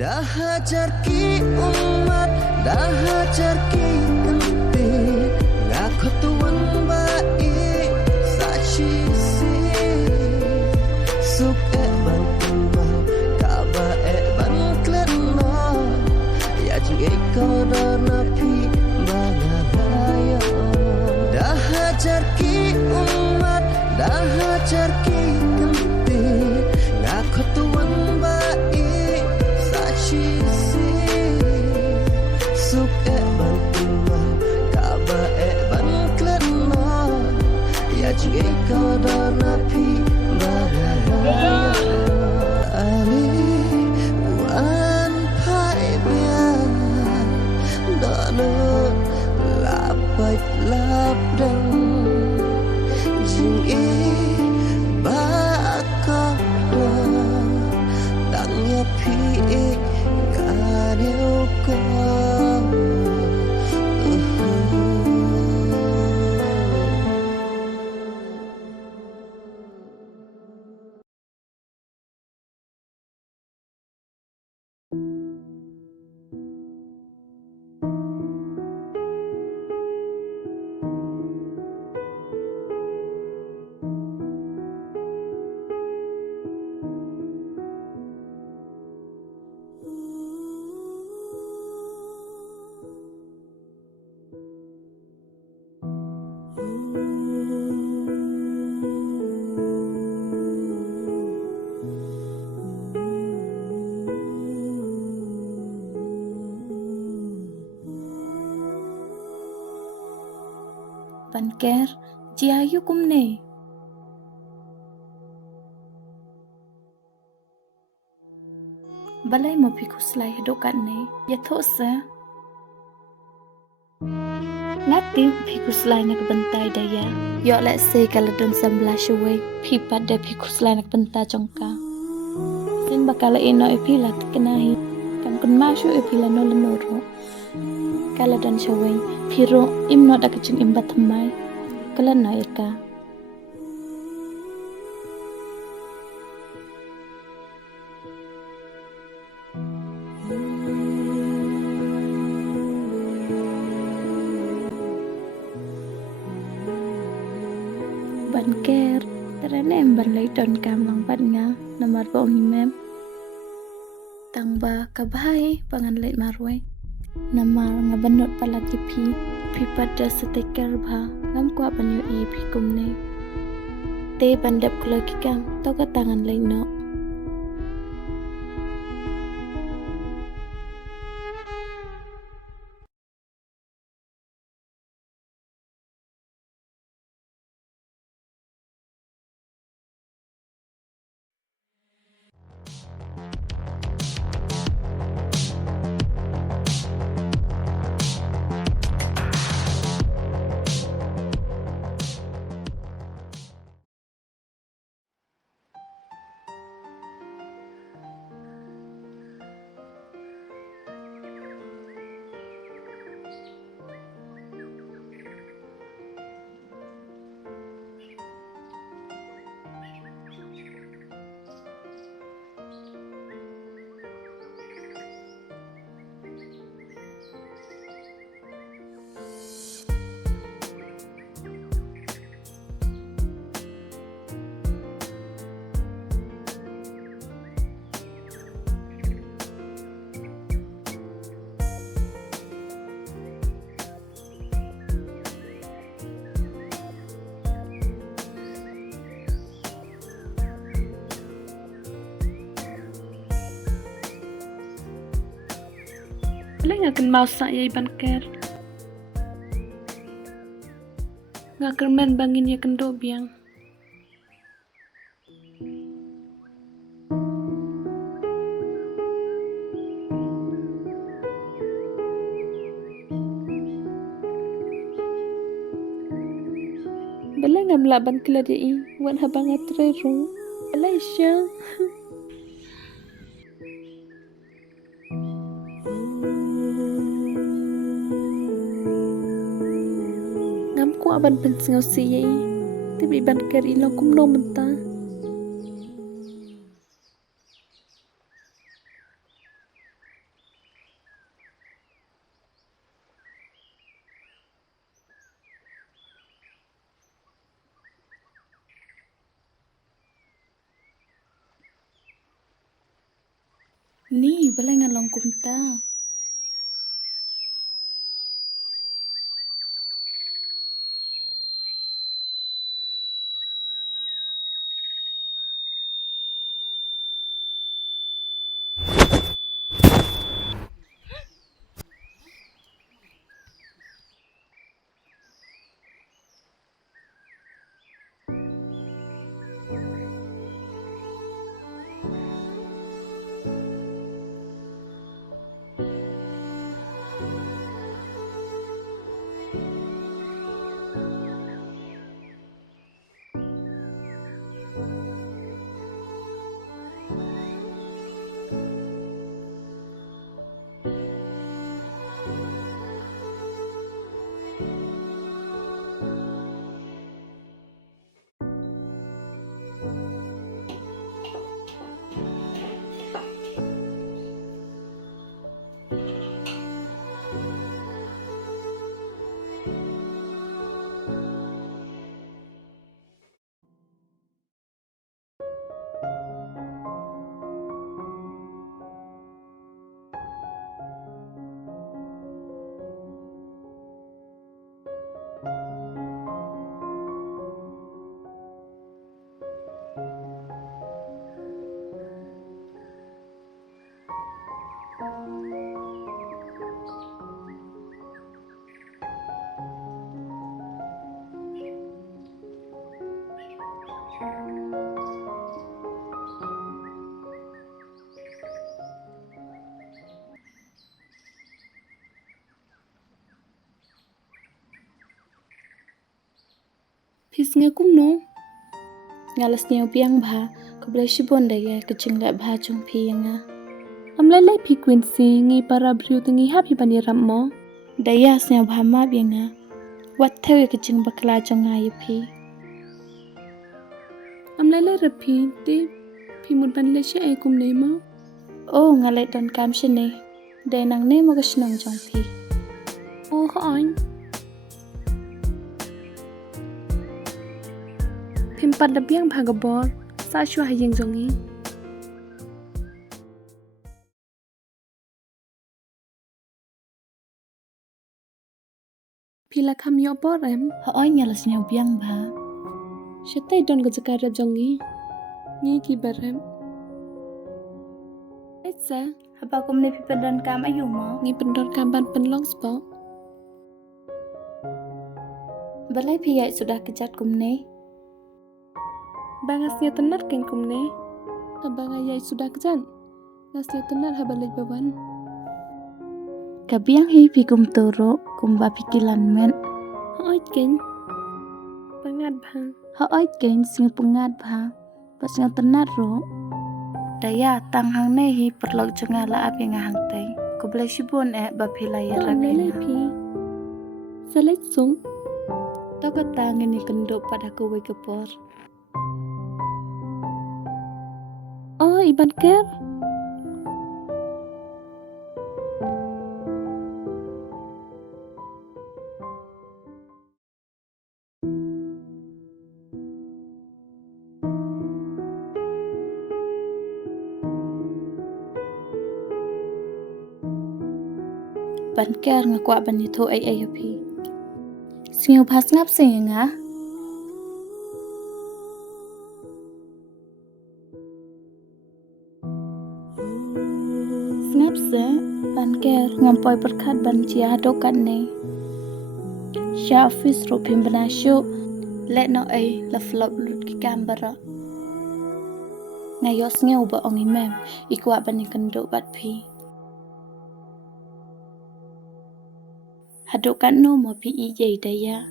Dah hajar ki umat, dah hajar ki ente, ngaku tuan baik saci si suk ban kumbau kaba ban klena ya jing kau dana pi bangalaya. Dah hajar ki umat, dah hajar ki ente, ngaku tuan baik saci si suk ban kumbau kaba ban klena ya jing kau dana pi bangalaya. Ali wan pai bia dano lapai lapdang jing ba ka do tangnya pi ganeu ko. Banker, jiayu kumne. Balai mo pikuslay hadukan ne, yathosa. Ngati pikuslay nakabantay daya. Yo let's say kaladon sambla shuwe, pipat de pikuslay nakabantay jongka. Sin bakala ino ipilat kenahi, kam kun masyu ipila no lenoro. Kaladon shuwe, piro imno dakachin imbatamay. Kalan na ika. Banker, terane emban lay don kam lang ban nga namar bong himem. Tangba kabhay pangan lay marwe. Namar nga banot palagi pi pada setekar bha ngam kwa banyo pi kumne. Te bandap kulagi kang toga tangan lay no. Boleh ngakan mausak ya banker. Ngakan men bangin ya kendo biang. Boleh ngamlaban keladi wan habang atrero. Boleh isya. Ku aban pensingaw siya tibi ban kari lang kumno menta. Ni balai ngalong kumta. Phis nghe kum no. Ngalas niyo piang bha, kablay shibon daya kaching la bha chung pi nga. Amlay pi Quincy ngi para briu tingi happy bani ram mo. Daya snya bha ma bi nga. Wat thewe kaching bakla chung nga pi. Amlay rapi te pi mut ban le she ai kum nei mo. Oh ngalay don kam she ne. Day nang ne mo kashnong chung pi. Oh hoin. Pimpat da biang bhagabor sa shwa hayeng jongi Pila kham yo borem ha oi nyalas nyaw biang bha Shetai don gajaka rab jongi Ngi ki barem Etsa haba kum ne pipadon kam ayu mo Ngi pendon kam ban penlong spo Balai piyai sudah kejat kum ne Bangasnya tenar kan kumne, abang ayai sudah kejan. Ngasnya tenar habalai bawan. Kabiang hi pikum toro kumba pikilan men. Hoit ken, pengat bang. Hoit ken sing pengat bang. Pas yang tenar ro. Daya tang hang ne hi perlok jengala api ngahang tay. Kublai shibon bapilai rabina. Salit sung. Toko tangin ni kenduk pada kuwe kepor. Oh, Iban Ker. Ban Ker ngakwa ban itu ai pi. Singaw pas ngap sing nga. Snapse ban ker ngampoi berkat ban cia hadokan ne. Syafis rupim benasyo let no ai la flop lut ki kambara. Ngayos ngeu ba ongi mem ikwa ban kendo bat pi. Hadokan no mo pi ije daya.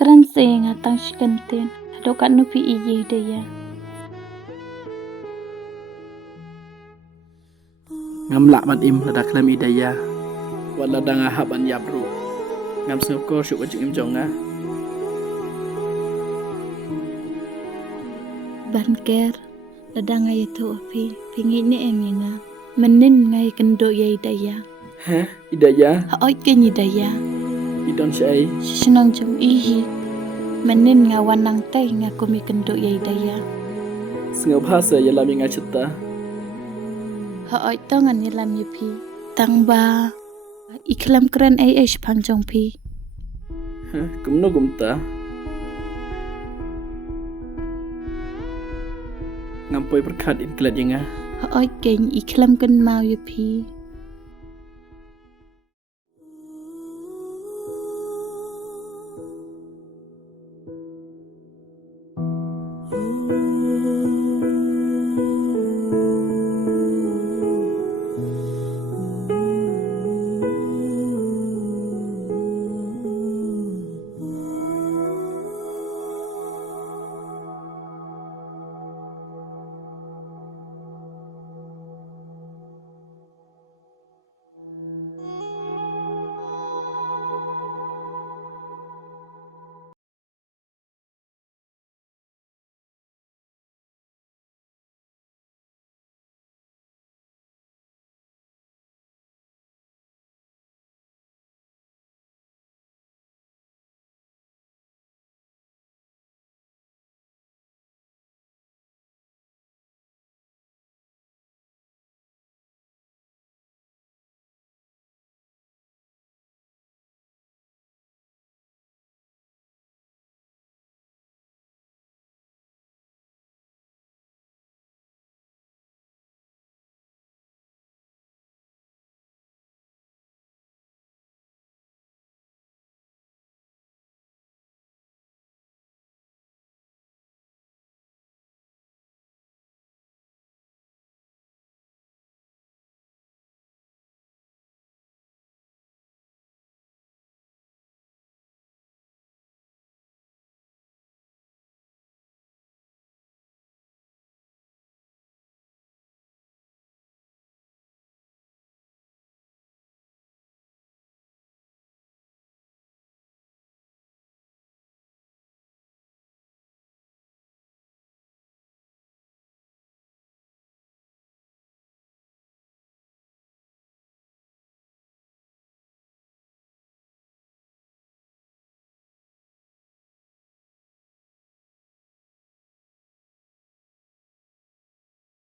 Keran se ngatang shikantin hadokan no pi ije daya. Ngamlak ban im lada klam idaya wala danga haban yabru ngam snoko syuk wajik im jonga Ban ker lada ngai tu api pingi ni nga menin ngai kendo yai daya idaya ha oi kenyi daya idon syai senang jong ihi menin nga wanang tai nga kumi kendo yai daya Sengau bahasa ya lam ingat cerita. Ha oi tongan ni lam ye pi. Tang ba iklam keren ai pang jong pi. Kumno gumta. Ngampoi berkat in kelat yenga. Ha oi keng iklam kan mau ye pi.